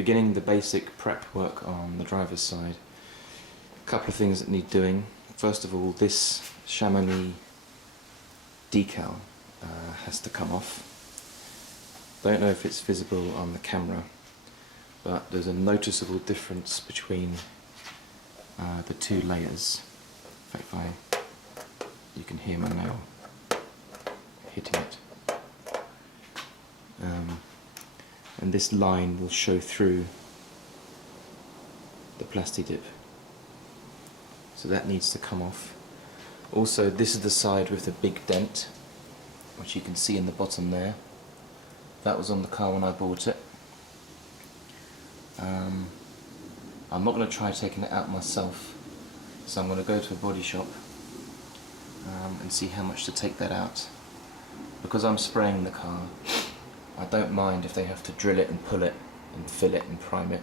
beginning the basic prep work on the driver's side. A couple of things that need doing. First of all, this Chamonix decal has to come off. Don't know if it's visible on the camera, but there's a noticeable difference between the two layers. In fact, you can hear my nail hitting it. And this line will show through the plasti dip. So that needs to come off. Also, this is the side with the big dent, which you can see in the bottom there. That was on the car when I bought it. I'm not going to try taking it out myself, so I'm going to go to a body shop and see how much to take that out. Because I'm spraying the car, I don't mind if they have to drill it and pull it and fill it and prime it,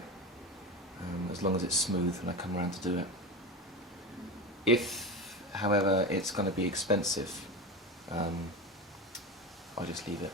as long as it's smooth and I come around to do it. If, however, it's going to be expensive, I'll just leave it.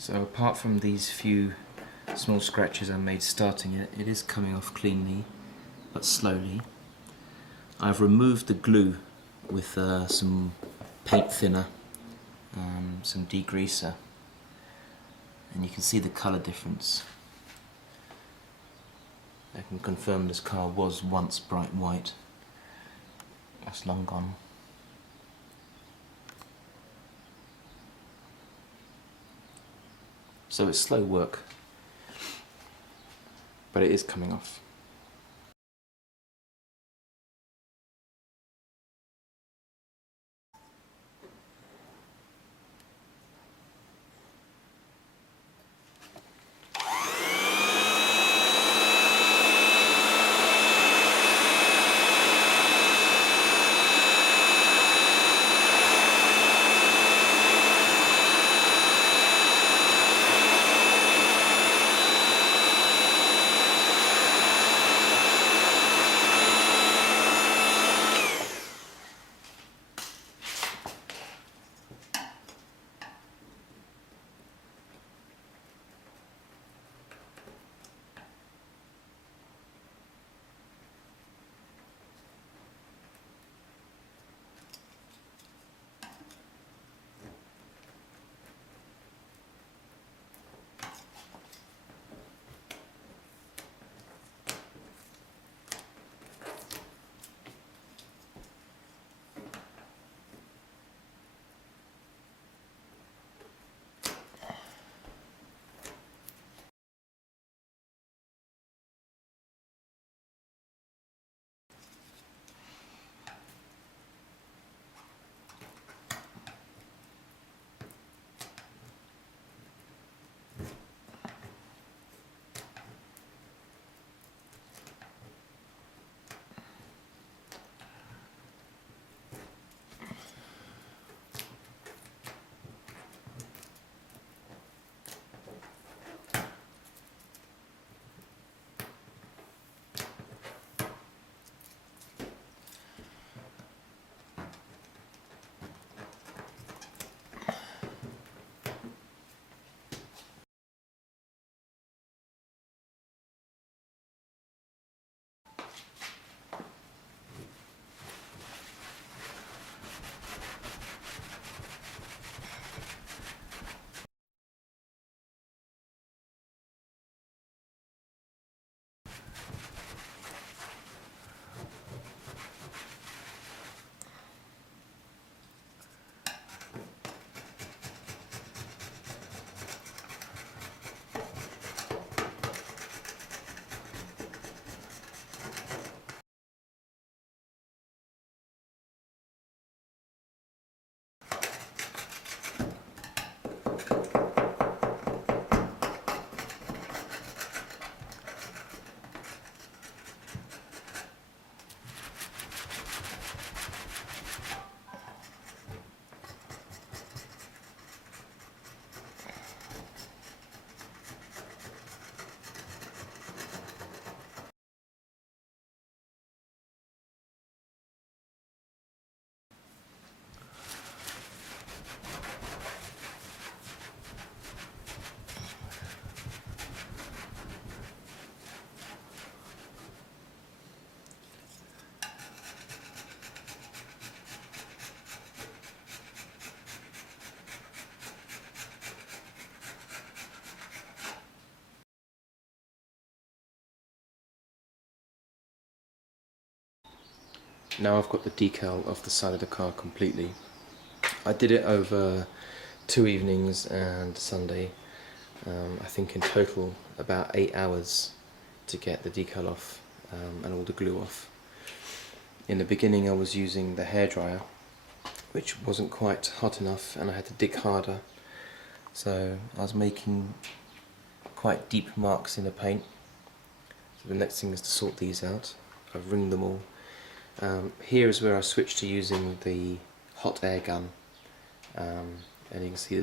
So apart from these few small scratches I made starting it, it is coming off cleanly, but slowly. I've removed the glue with some paint thinner, some degreaser, and you can see the colour difference. I can confirm this car was once bright white. That's long gone. So it's slow work, but it is coming off. now I've got the decal off the side of the car completely. I did it over 2 evenings and Sunday. I think in total about 8 hours to get the decal off and all the glue off. In the beginning I was using the hairdryer, which wasn't quite hot enough, and I had to dig harder. So I was making quite deep marks in the paint. So the next thing is to sort these out. I've ringed them all. Here is where I switched to using the hot air gun, and you can see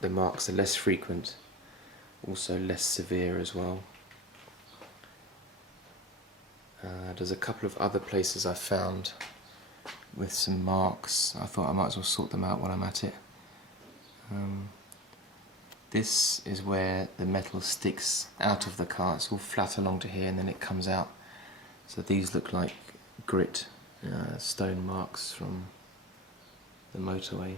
the marks are less frequent, also less severe as well. There's a couple of other places I found with some marks. I thought I might as well sort them out while I'm at it. This is where the metal sticks out of the car. It's all flat along to here and then it comes out. So these look like grit, stone marks from the motorway.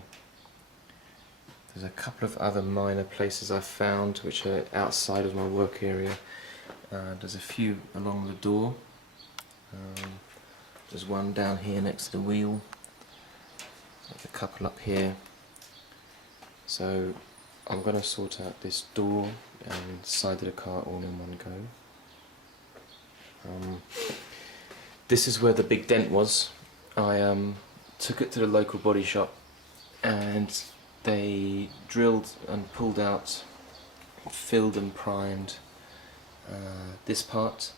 There's a couple of other minor places I found which are outside of my work area. There's a few along the door. There's one down here next to the wheel. There's a couple up here. So I'm going to sort out this door and side of the car all in one go. This is where the big dent was. I took it to the local body shop and they drilled and pulled out, filled and primed this part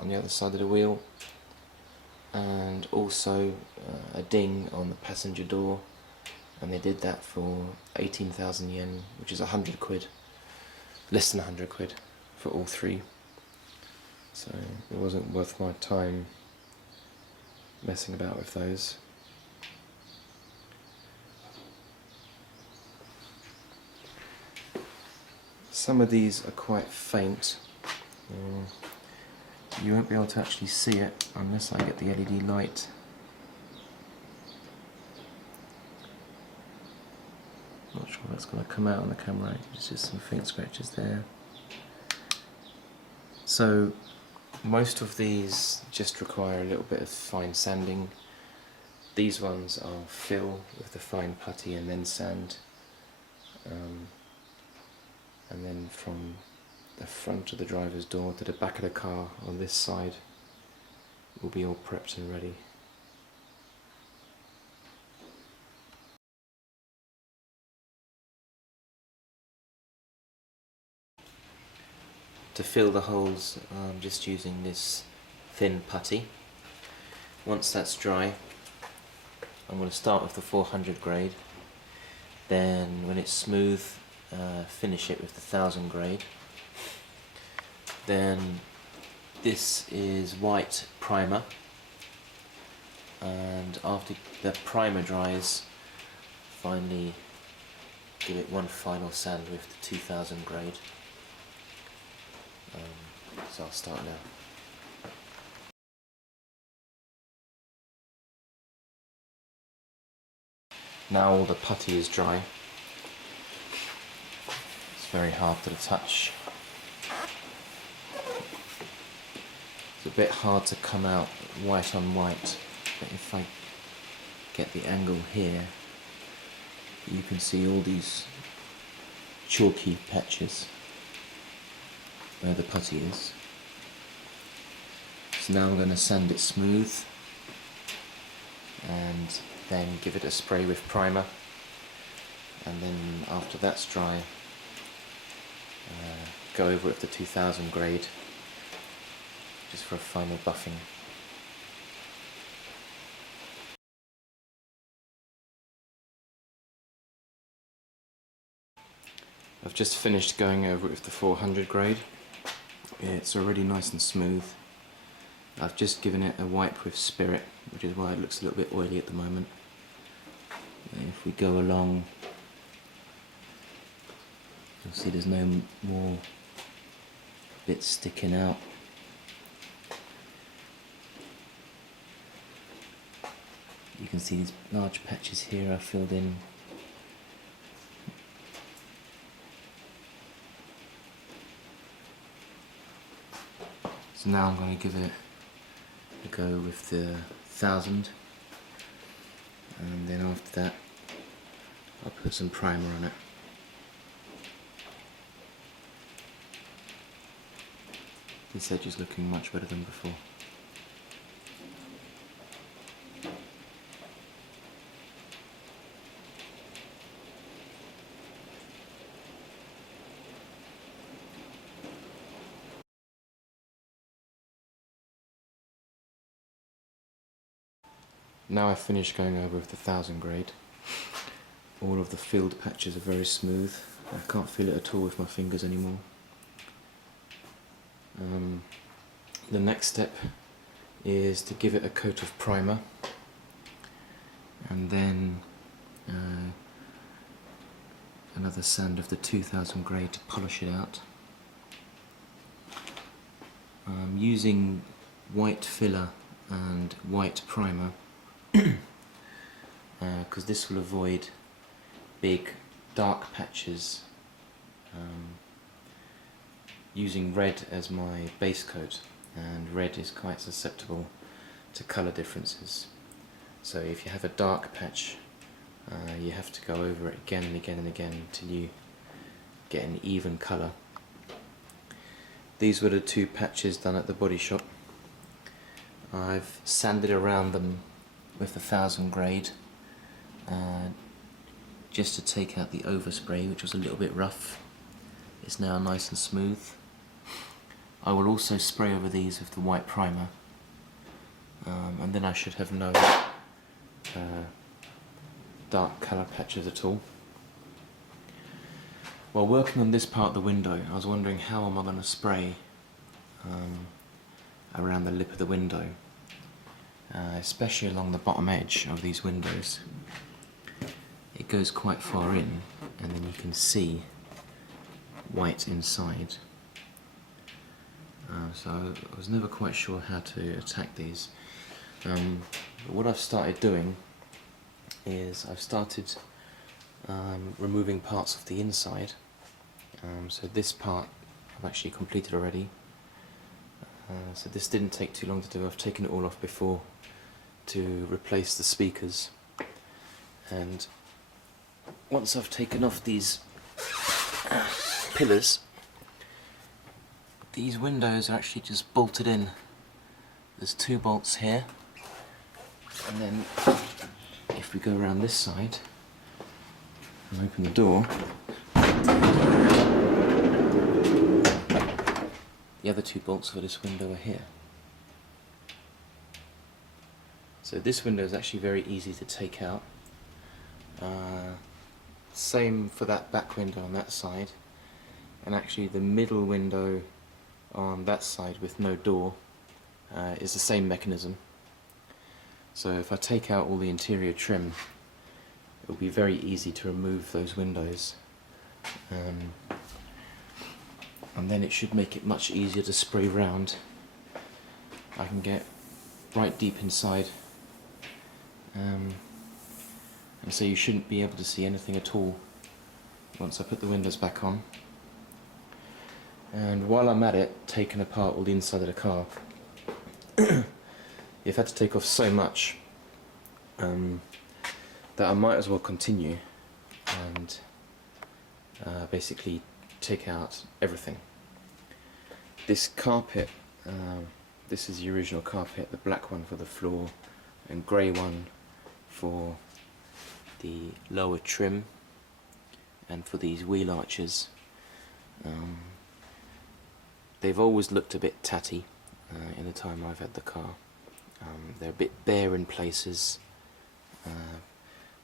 on the other side of the wheel, and also a ding on the passenger door, and they did that for 18,000 yen, which is 100 quid, less than 100 quid for all three. So it wasn't worth my time messing about with those. Some of these are quite faint. You won't be able to actually see it unless I get the LED light. Not sure that's going to come out on the camera. It's just some faint scratches there. So most of these just require a little bit of fine sanding. These ones I'll fill with the fine putty and then sand. And then from the front of the driver's door to the back of the car on this side will be all prepped and ready. To fill the holes, I'm just using this thin putty. Once that's dry, I'm going to start with the 400 grade. Then when it's smooth, finish it with the 1000 grade. Then this is white primer, and after the primer dries, finally give it one final sand with the 2000 grade. So I'll start now. Now all the putty is dry. It's very hard to the touch. It's a bit hard to come out white on white, but if I get the angle here, you can see all these chalky patches where the putty is. So now I'm going to sand it smooth and then give it a spray with primer, and then after that's dry, go over it with the 2000 grade just for a final buffing. I've just finished going over it with the 400 grade. It's already nice and smooth. I've just given it a wipe with spirit, which is why it looks a little bit oily at the moment. And if we go along, you'll see there's no more bits sticking out. You can see these large patches here are filled in. So now I'm going to give it go with the 1000, and then after that I'll put some primer on it. This edge is looking much better than before. Now I've finished going over with the 1000 grade. All of the filled patches are very smooth. I can't feel it at all with my fingers anymore. The next step is to give it a coat of primer, and then another sand of the 2000 grade to polish it out. I'm using white filler and white primer because this will avoid big dark patches. Using red as my base coat, and red is quite susceptible to colour differences. So if you have a dark patch, you have to go over it again and again and again until you get an even colour. These were the two patches done at the body shop. I've sanded around them with the 1000 grade just to take out the overspray, which was a little bit rough. It's now nice and smooth. I will also spray over these with the white primer, and then I should have no dark colour patches at all. While working on this part of the window, I was wondering how am I going to spray around the lip of the window, especially along the bottom edge of these windows. It goes quite far in, and then you can see white inside. So I was never quite sure how to attack these. But what I've started doing is I've started removing parts of the inside. So this part I've actually completed already. So this didn't take too long to do. I've taken it all off before to replace the speakers. And once I've taken off these pillars, these windows are actually just bolted in. There's 2 bolts here, and then if we go around this side and open the door, the other 2 bolts for this window are here. So this window is actually very easy to take out. Same for that back window on that side, and actually the middle window on that side with no door is the same mechanism. So if I take out all the interior trim, it will be very easy to remove those windows, and then it should make it much easier to spray round. I can get right deep inside, and so you shouldn't be able to see anything at all once I put the windows back on. And while I'm at it, taking apart all the inside of the car, you've had to take off so much that I might as well continue and basically take out everything. This carpet, this is the original carpet, the black one for the floor and grey one for the lower trim and for these wheel arches. They've always looked a bit tatty in the time I've had the car. They're a bit bare in places,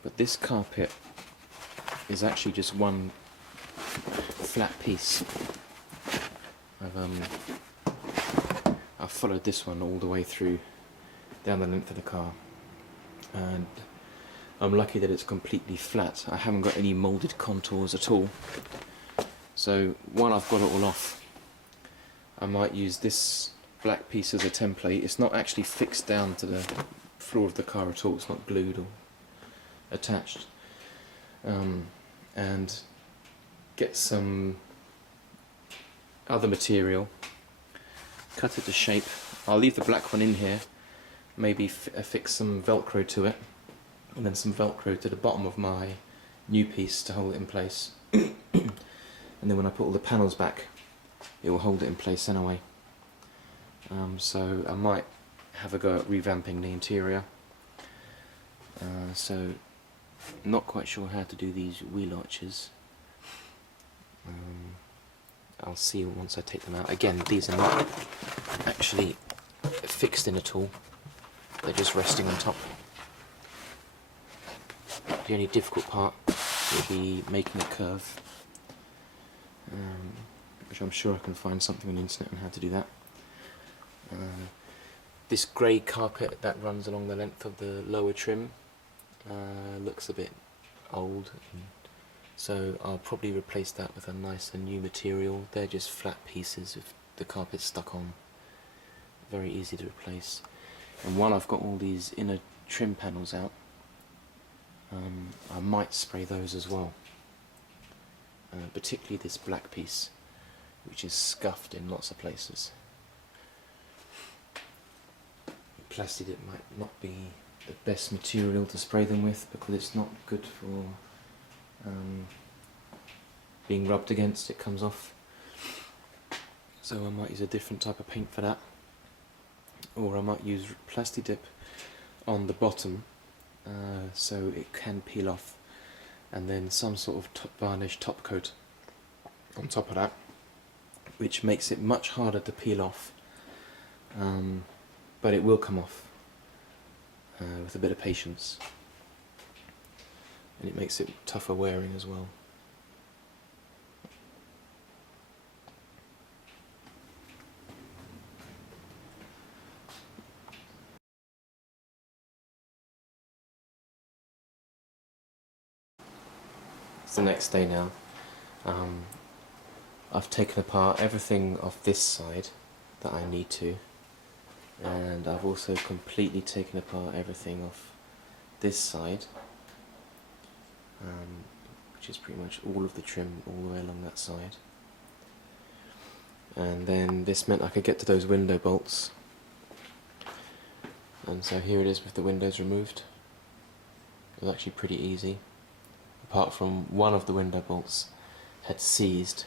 but this carpet is actually just one flat piece. I've followed this one all the way through down the length of the car, and I'm lucky that it's completely flat. I haven't got any moulded contours at all. So while I've got it all off, I might use this black piece as a template. It's not actually fixed down to the floor of the car at all. It's not glued or attached. And get some other material, cut it to shape. I'll leave the black one in here, maybe affix some Velcro to it, and then some Velcro to the bottom of my new piece to hold it in place. And then when I put all the panels back, it will hold it in place anyway. So I might have a go at revamping the interior. So not quite sure how to do these wheel arches. I'll see once I take them out. Again, these are not actually fixed in at all. They're just resting on top. The only difficult part will be making a curve, which I'm sure I can find something on the internet on how to do that. This grey carpet that runs along the length of the lower trim looks a bit old, so I'll probably replace that with a nicer new material. They're just flat pieces with the carpet stuck on, very easy to replace. And while I've got all these inner trim panels out, I might spray those as well, particularly this black piece, which is scuffed in lots of places. Plastic, it might not be the best material to spray them with because it's not good for being rubbed against, it comes off. So I might use a different type of paint for that, or I might use Plasti Dip on the bottom so it can peel off, and then some sort of varnish top coat on top of that, which makes it much harder to peel off, but it will come off with a bit of patience, and it makes it tougher wearing as well. It's the next day now. I've taken apart everything off this side that I need to, and I've also completely taken apart everything off this side, which is pretty much all of the trim all the way along that side. And then this meant I could get to those window bolts, and so here it is with the windows removed. It was actually pretty easy, apart from one of the window bolts had seized,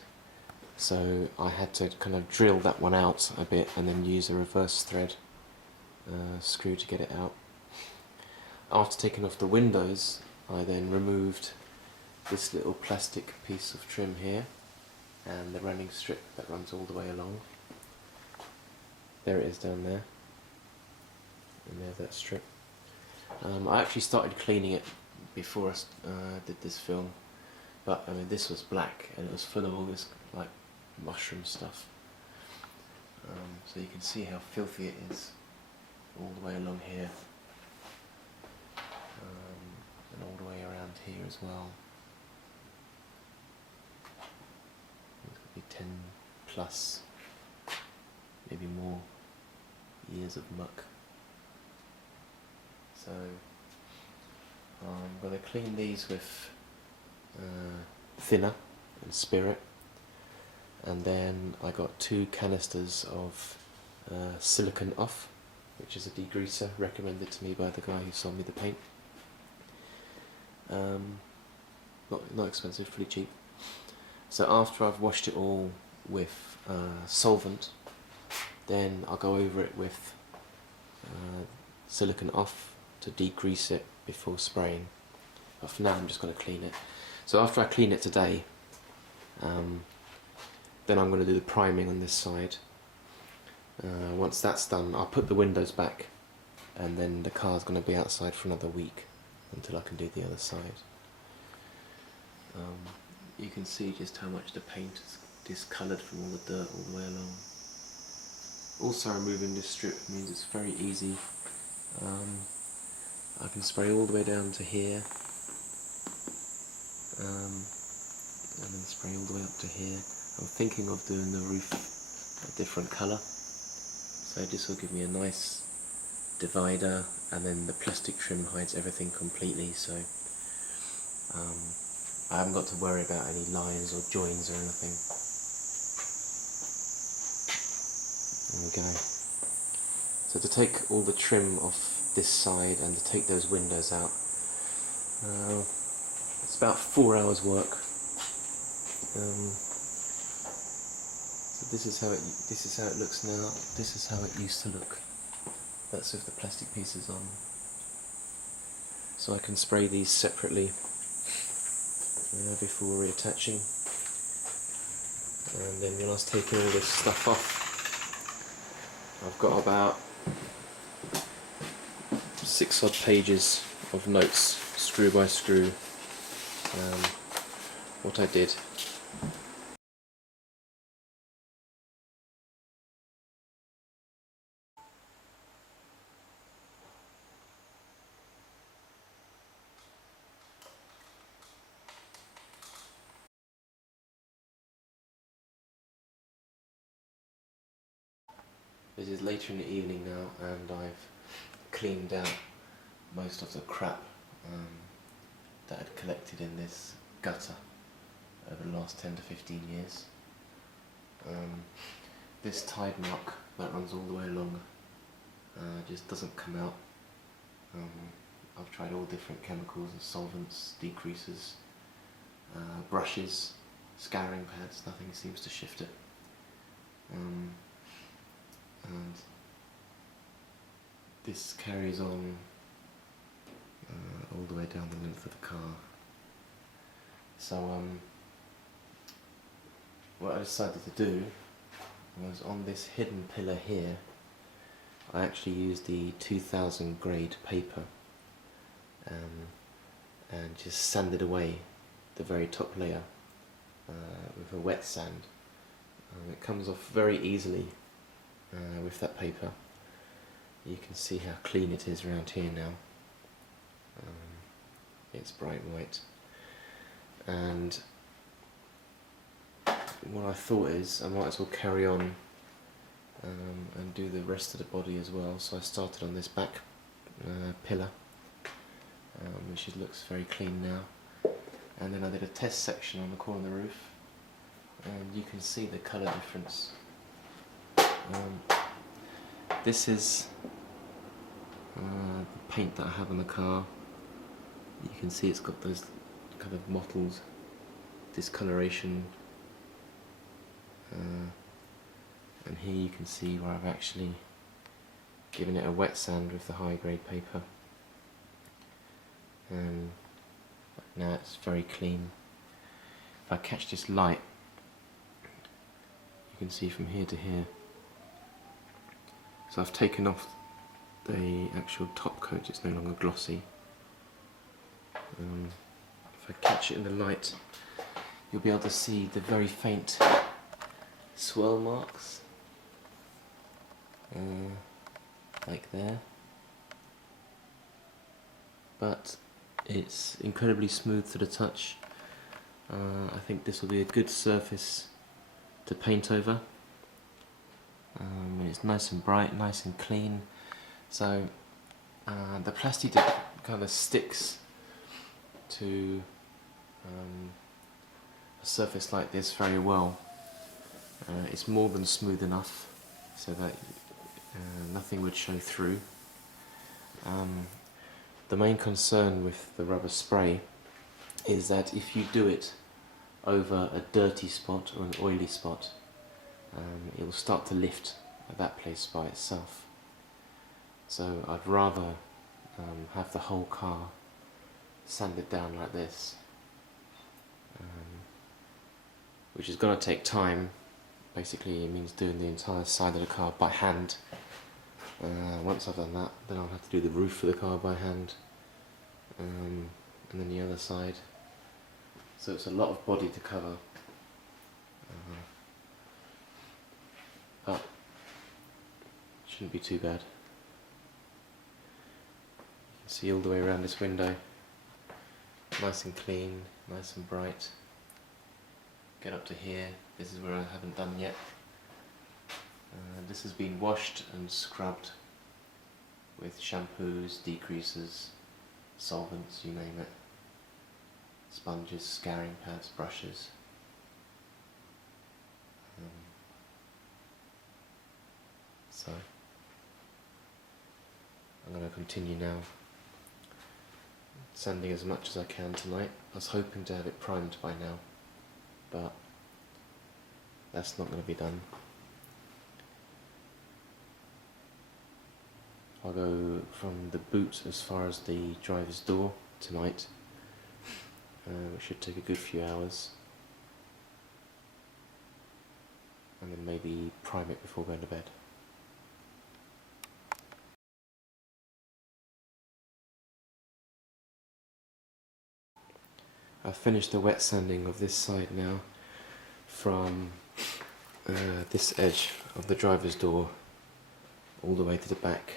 so I had to kind of drill that one out a bit and then use a reverse thread screw to get it out. After taking off the windows, I then removed this little plastic piece of trim here and the running strip that runs all the way along. There it is down there, and there's that strip. I actually started cleaning it before I did this film, but I mean this was black and it was full of all this like mushroom stuff, so you can see how filthy it is all the way along here, and all the way around here as well. It could be 10 plus, maybe more years of muck. So I'm going to clean these with thinner and spirit, and then I got 2 canisters of silicone off, which is a degreaser recommended to me by the guy who sold me the paint. Not expensive, pretty cheap. So after I've washed it all with solvent, then I'll go over it with silicone off to degrease it before spraying. But for now I'm just going to clean it. So after I clean it today, then I'm going to do the priming on this side. Once that's done, I'll put the windows back, and then the car's going to be outside for another week until I can do the other side. You can see just how much the paint is discoloured from all the dirt all the way along. Also, removing this strip means it's very easy. I can spray all the way down to here, and then spray all the way up to here. I'm thinking of doing the roof a different colour, so this will give me a nice divider, and then the plastic trim hides everything completely, so I haven't got to worry about any lines or joins or anything. There we go. So to take all the trim off this side and to take those windows out, it's about 4 hours work. So this is how it looks now. This is how it used to look. That's with the plastic pieces on. So I can spray these separately before reattaching. And then when I was taking all this stuff off, I've got about 6 odd pages of notes, screw by screw, what I did. This is later in the evening now, and I've cleaned out most of the crap that had collected in this gutter over the last 10 to 15 years. This tide mark that runs all the way along just doesn't come out. I've tried all different chemicals and solvents, degreasers, brushes, scouring pads, nothing seems to shift it. And this carries on all the way down the length of the car. So what I decided to do was, on this hidden pillar here, I actually used the 2000 grade paper and just sanded away the very top layer with a wet sand. It comes off very easily with that paper. You can see how clean it is around here now. It's bright white. And what I thought is I might as well carry on and do the rest of the body as well. So I started on this back pillar, which looks very clean now. And then I did a test section on the corner of the roof, and you can see the colour difference. This is the paint that I have on the car. You can see it's got those kind of mottled discoloration, and here you can see where I've actually given it a wet sand with the high grade paper, and now it's very clean. If I catch this light, you can see from here to here. So I've taken off the actual top coat, it's no longer glossy. If I catch it in the light, you'll be able to see the very faint swirl marks, like there. But it's incredibly smooth to the touch. I think this will be a good surface to paint over. It's nice and bright, nice and clean. So the plastic kind of sticks to a surface like this very well. It's more than smooth enough so that nothing would show through. The main concern with the rubber spray is that if you do it over a dirty spot or an oily spot, it will start to lift at that place by itself. So I'd rather have the whole car sanded down like this, which is going to take time. Basically it means doing the entire side of the car by hand. Once I've done that, then I'll have to do the roof of the car by hand, and then the other side. So it's a lot of body to cover, but it shouldn't be too bad. You can see all the way around this window, nice and clean, nice and bright. Get up to here, this is where I haven't done yet. This has been washed and scrubbed with shampoos, degreasers, solvents, you name it. Sponges, scouring pads, brushes. So I'm going to continue now, sanding as much as I can tonight. I was hoping to have it primed by now, but that's not going to be done. I'll go from the boot as far as the driver's door tonight, which should take a good few hours, and then maybe prime it before going to bed. I've finished the wet sanding of this side now, from this edge of the driver's door all the way to the back,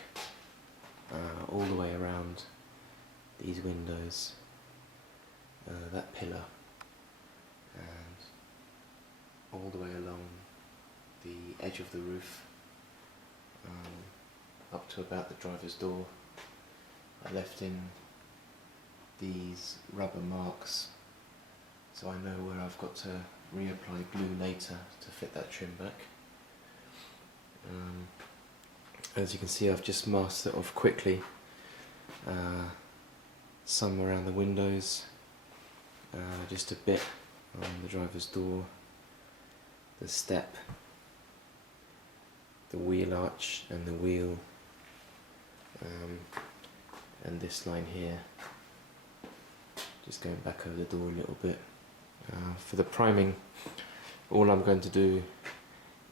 all the way around these windows, that pillar, and all the way along the edge of the roof, up to about the driver's door. I left in these rubber marks so I know where I've got to reapply glue later to fit that trim back. As you can see, I've just masked it off quickly, some around the windows, just a bit on the driver's door, the step, the wheel arch and the wheel, and this line here, just going back over the door a little bit. For the priming, all I'm going to do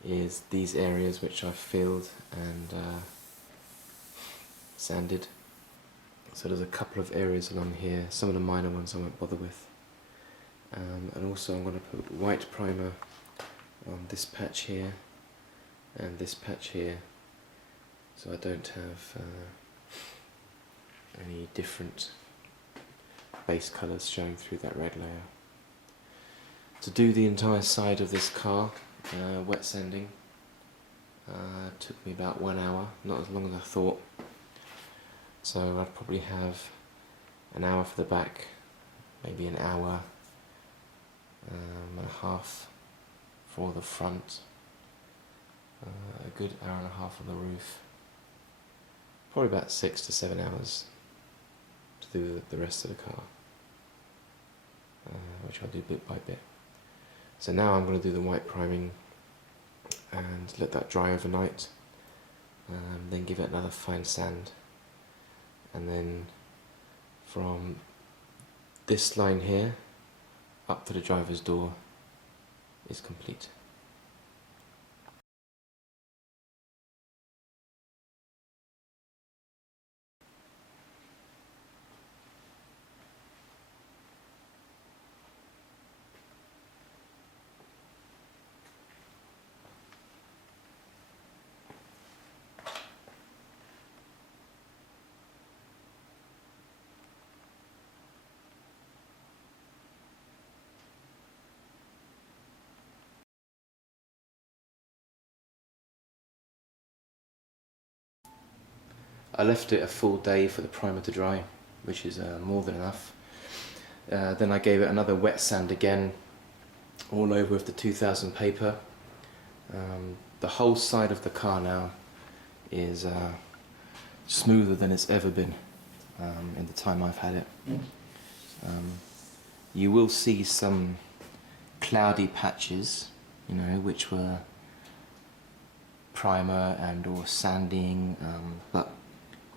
is these areas which I've filled and sanded. So there's a couple of areas along here, some of the minor ones I won't bother with. And also I'm going to put white primer on this patch here and this patch here, so I don't have any different base colours showing through that red layer. To do the entire side of this car, wet sanding, took me about 1 hour, not as long as I thought. So I'd probably have an hour for the back, maybe an hour and a half for the front, a good hour and a half on the roof, probably about 6 to 7 hours to do the rest of the car, which I'll do bit by bit. So now I'm going to do the white priming and let that dry overnight, then give it another fine sand, and then from this line here up to the driver's door is complete. I left it a full day for the primer to dry, which is more than enough. Then I gave it another wet sand again, all over with the 2000 paper. The whole side of the car now is smoother than it's ever been in the time I've had it. You will see some cloudy patches, you know, which were primer and or sanding, but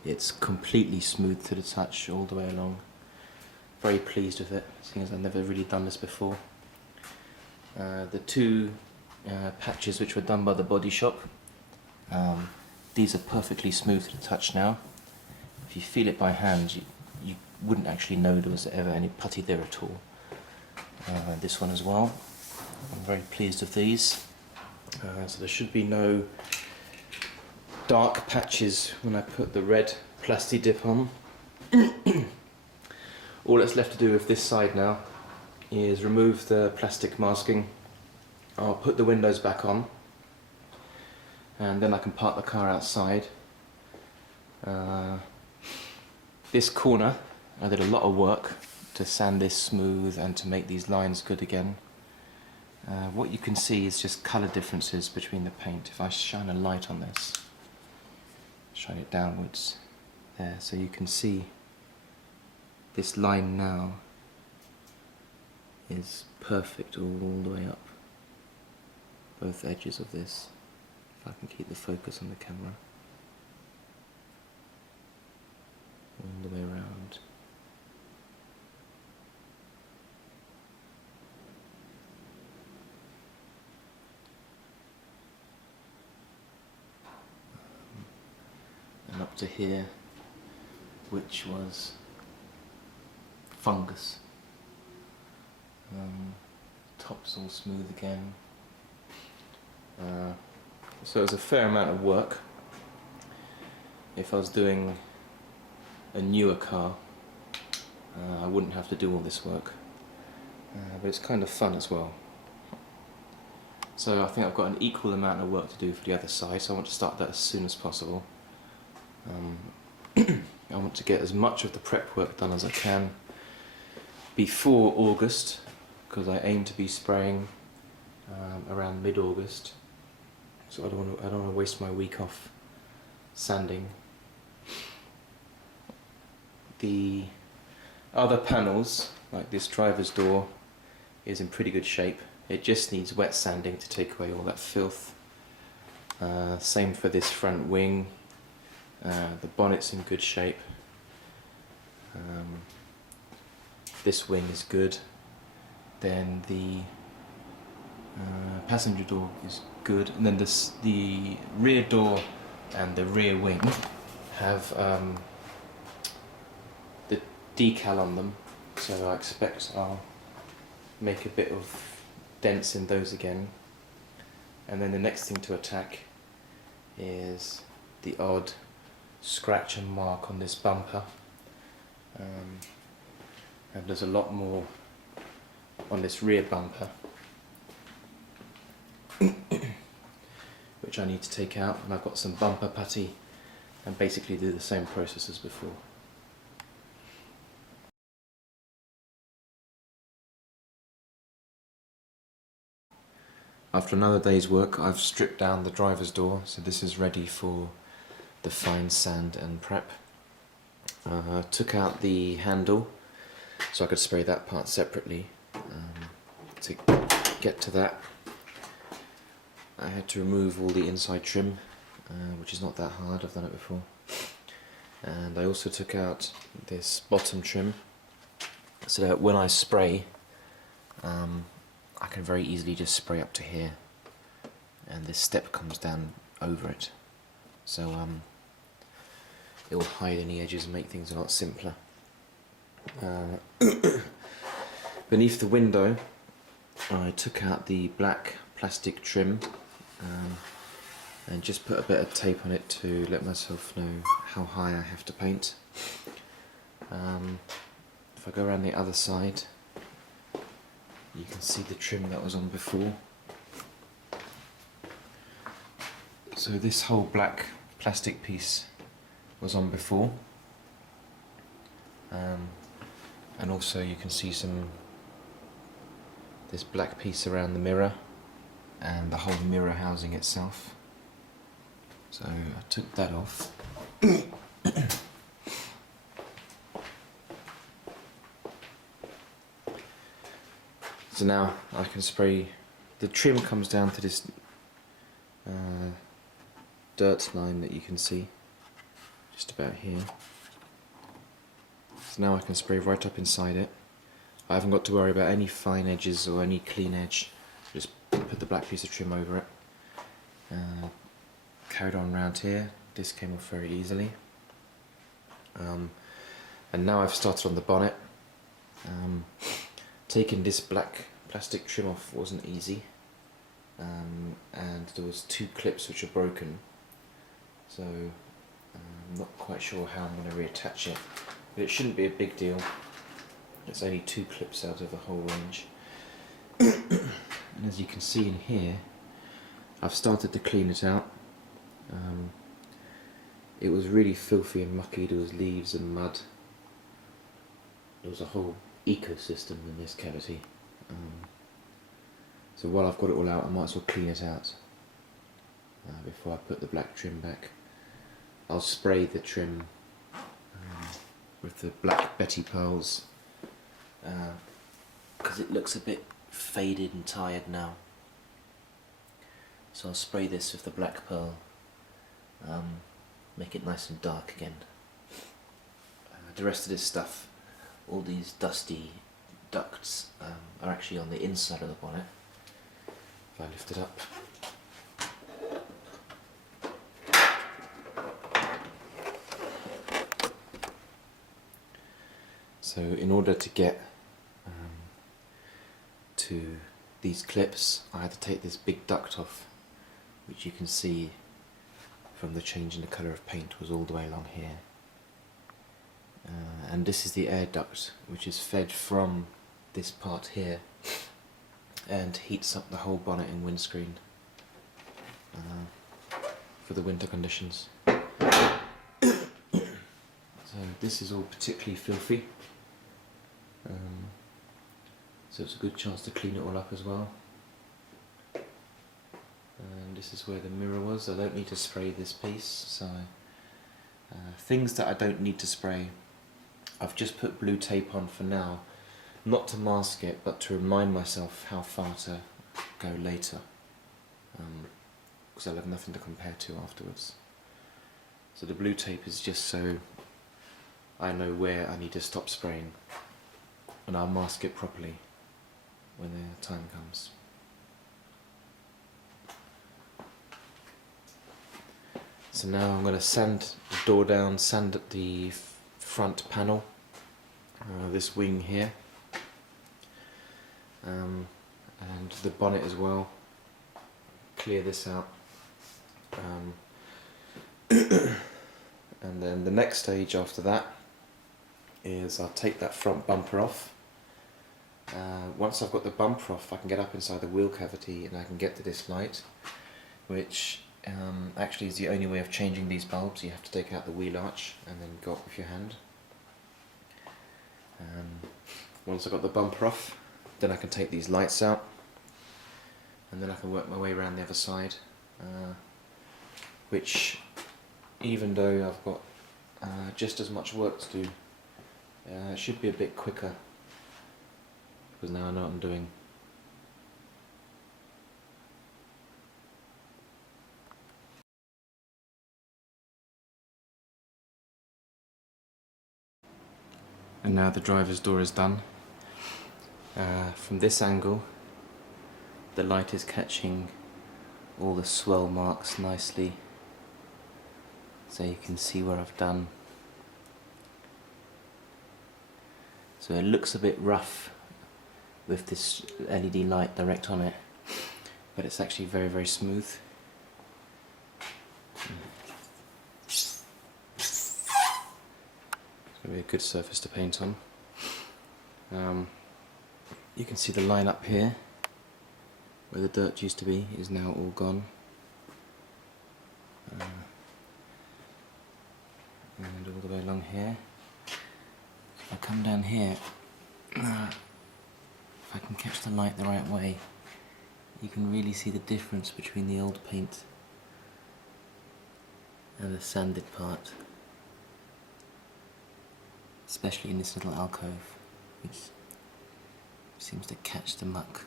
it's completely smooth to the touch all the way along. Very pleased with it, seeing as I've never really done this before. The two patches which were done by the body shop, these are perfectly smooth to the touch now. If you feel it by hand, you wouldn't actually know there was ever any putty there at all. This one as well, I'm very pleased with these. So there should be no dark patches when I put the red plasti dip on. All that's left to do with this side now is remove the plastic masking. I'll put the windows back on and then I can park the car outside. This corner, I did a lot of work to sand this smooth and to make these lines good again. What you can see is just colour differences between the paint. If I shine a light on this, shine it downwards, there, so you can see this line now is perfect all the way up both edges of this, if I can keep the focus on the camera, all the way around. And up to here, which was fungus. Top's all smooth again. So it was a fair amount of work. If I was doing a newer car, I wouldn't have to do all this work. But it's kind of fun as well. So I think I've got an equal amount of work to do for the other side, so I want to start that as soon as possible. I want to get as much of the prep work done as I can before August, because I aim to be spraying around mid-August. So I don't want to waste my week off sanding. The other panels, like this driver's door, is in pretty good shape. It just needs wet sanding to take away all that filth. Same for this front wing. The bonnet's in good shape. This wing is good. Then the passenger door is good, and then the rear door and the rear wing have the decal on them, so I expect I'll make a bit of dents in those again. And then the next thing to attack is the odd scratch and mark on this bumper, and there's a lot more on this rear bumper which I need to take out, and I've got some bumper putty and basically do the same process as before. After another day's work, I've stripped down the driver's door, so this is ready for the fine sand and prep. Took out the handle so I could spray that part separately. To get to that, I had to remove all the inside trim, which is not that hard, I've done it before. And I also took out this bottom trim so that when I spray, I can very easily just spray up to here, and this step comes down over it, so it will hide any edges and make things a lot simpler. Beneath the window, I took out the black plastic trim and just put a bit of tape on it to let myself know how high I have to paint. If I go around the other side, you can see the trim that was on before. So this whole black plastic piece was on before, and also you can see this black piece around the mirror and the whole mirror housing itself. So I took that off. So now I can spray. The trim comes down to this dirt line that you can see just about here. So now I can spray right up inside it. I haven't got to worry about any fine edges or any clean edge. Just put the black piece of trim over it. Carried on around here. This came off very easily. And now I've started on the bonnet. Taking this black plastic trim off wasn't easy, and there was 2 clips which are broken, so I'm not quite sure how I'm going to reattach it, but it shouldn't be a big deal. It's only 2 clips out of the whole range. And as you can see in here, I've started to clean it out. It was really filthy and mucky. There was leaves and mud. There was a whole ecosystem in this cavity. So while I've got it all out, I might as well clean it out before I put the black trim back. I'll spray the trim with the black Betty pearls, because it looks a bit faded and tired now. So I'll spray this with the black pearl, make it nice and dark again. The rest of this stuff, all these dusty ducts, are actually on the inside of the bonnet. If I lift it up. So in order to get to these clips, I had to take this big duct off, which you can see from the change in the colour of paint was all the way along here. And this is the air duct, which is fed from this part here and heats up the whole bonnet and windscreen for the winter conditions. So this is all particularly filthy, so it's a good chance to clean it all up as well. And this is where the mirror was. I don't need to spray this piece, so things that I don't need to spray, I've just put blue tape on for now, not to mask it, but to remind myself how far to go later, because I'll have nothing to compare to afterwards. So the blue tape is just so I know where I need to stop spraying, and I'll mask it properly when the time comes. So now I'm going to sand the door down, sand the front panel, this wing here, and the bonnet as well, clear this out, and then the next stage after that is I'll take that front bumper off. Once I've got the bumper off, I can get up inside the wheel cavity and I can get to this light, which actually is the only way of changing these bulbs. You have to take out the wheel arch and then go up with your hand. Once I've got the bumper off, then I can take these lights out, and then I can work my way around the other side, which, even though I've got just as much work to do, it should be a bit quicker, because now I know what I'm doing. And now the driver's door is done. From this angle, the light is catching all the swell marks nicely, so you can see where I've done. So it looks a bit rough with this LED light direct on it, but it's actually very, very smooth. It's going to be a good surface to paint on. You can see the line up here, where the dirt used to be, is now all gone. And all the way along here. If I come down here, if I can catch the light the right way, you can really see the difference between the old paint and the sanded part, especially in this little alcove, which seems to catch the muck.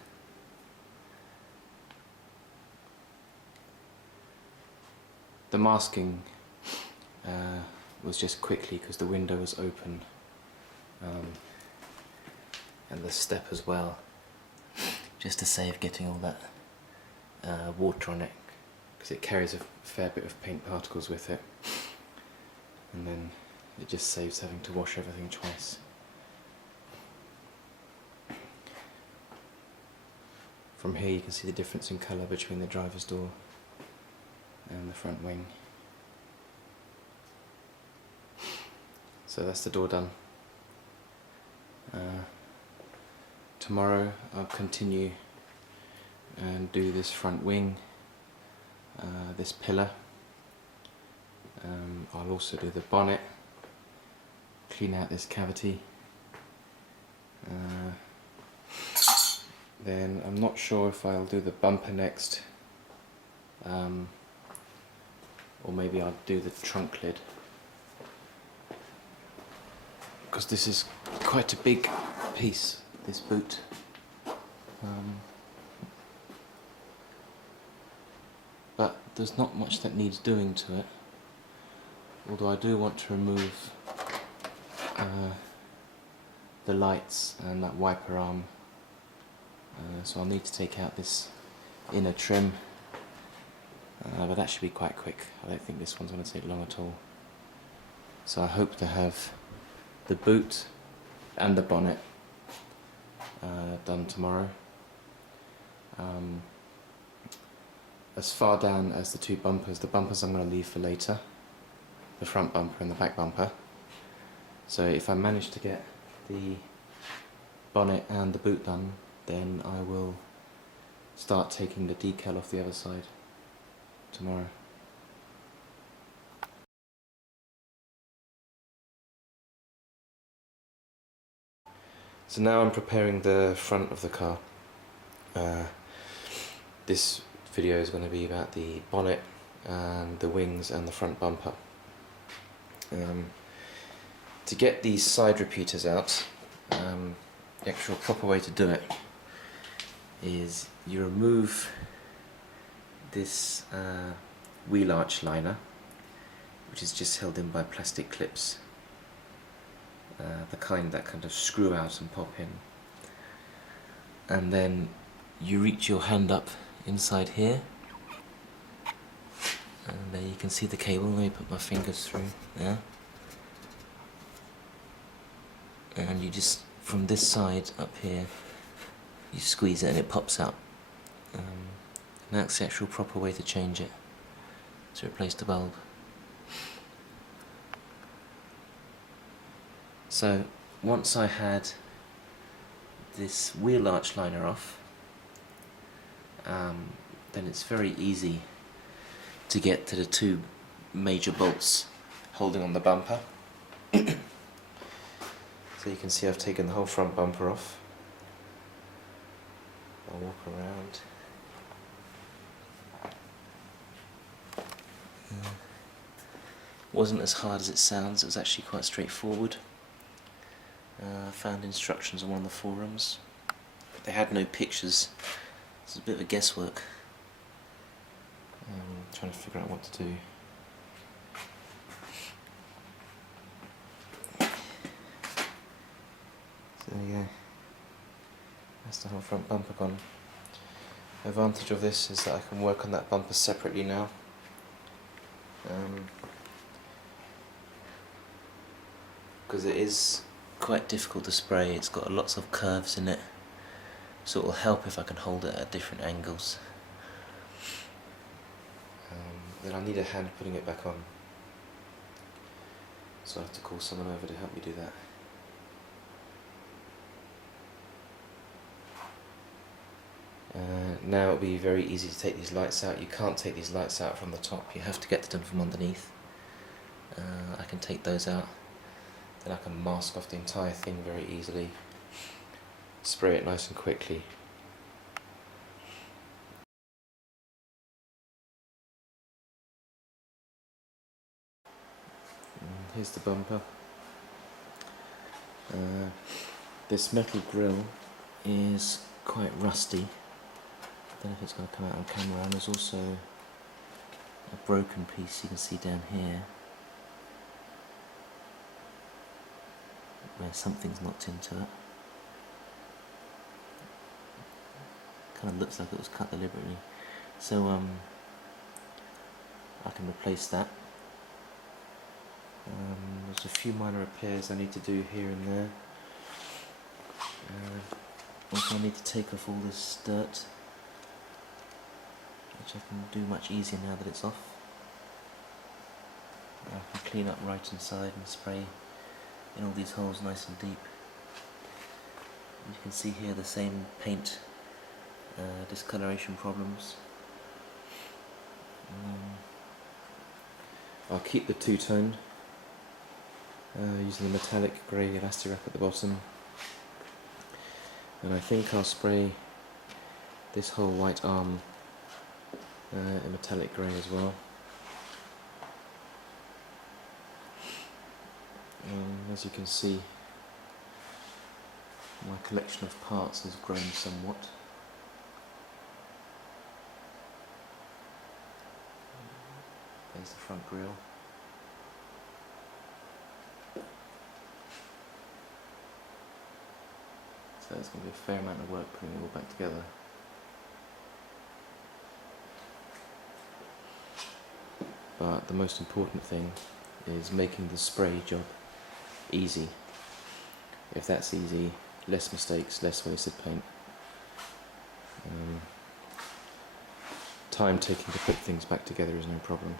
The masking was just quickly because the window was open, and the step as well, just to save getting all that water on it, because it carries a fair bit of paint particles with it, and then it just saves having to wash everything twice. From here you can see the difference in colour between the driver's door and the front wing. So that's the door done. Tomorrow I'll continue and do this front wing, this pillar. I'll also do the bonnet, clean out this cavity. Then I'm not sure if I'll do the bumper next, or maybe I'll do the trunk lid. because this is quite a big piece, this boot. But there's not much that needs doing to it, although I do want to remove the lights and that wiper arm, so I'll need to take out this inner trim, but that should be quite quick. I don't think this one's going to take long at all. So I hope to have the boot and the bonnet done tomorrow. As far down as the two bumpers, the bumpers I'm going to leave for later, the front bumper and the back bumper. So if I manage to get the bonnet and the boot done, then I will start taking the decal off the other side tomorrow. So now I'm preparing the front of the car. This video is going to be about the bonnet and the wings and the front bumper. To get these side repeaters out, the actual proper way to do it is you remove this wheel arch liner, which is just held in by plastic clips, the kind that kind of screw out and pop in, and then you reach your hand up inside here, and there you can see the cable. Let me put my fingers through there, and you just, from this side up here, you squeeze it and it pops out. And that's the actual proper way to change it, to replace the bulb. So once I had this wheel arch liner off, then it's very easy to get to the two major bolts holding on the bumper. So you can see I've taken the whole front bumper off. I'll walk around. Wasn't as hard as it sounds, it was actually quite straightforward. I found instructions on one of the forums, but they had no pictures. It's a bit of a guesswork. Trying to figure out what to do. So there you go. That's the whole front bumper gone. The advantage of this is that I can work on that bumper separately now. Because it is quite difficult to spray, it's got lots of curves in it, so it will help if I can hold it at different angles. Then I need a hand putting it back on, so I have to call someone over to help me do that. Now it'll be very easy to take these lights out. You can't take these lights out from the top, you have to get them from underneath. I can take those out, then I can mask off the entire thing very easily, spray it nice and quickly. Here's the bumper. This metal grille is quite rusty. I don't know if it's going to come out on camera, and there's also a broken piece you can see down here where something's knocked into it. Kind of looks like it was cut deliberately. So I can replace that. There's a few minor repairs I need to do here and there. Also I need to take off all this dirt, which I can do much easier now that it's off. I can clean up right inside and spray in all these holes nice and deep. You can see here the same paint discoloration problems. I'll keep the two-tone using the metallic grey elastic wrap at the bottom, and I think I'll spray this whole white arm in metallic grey as well. As you can see, My collection of parts has grown somewhat. There's the front grille. So it's going to be a fair amount of work putting it all back together. But the most important thing is making the spray job easy. If that's easy, less mistakes, less wasted paint. Time taking to put things back together is no problem.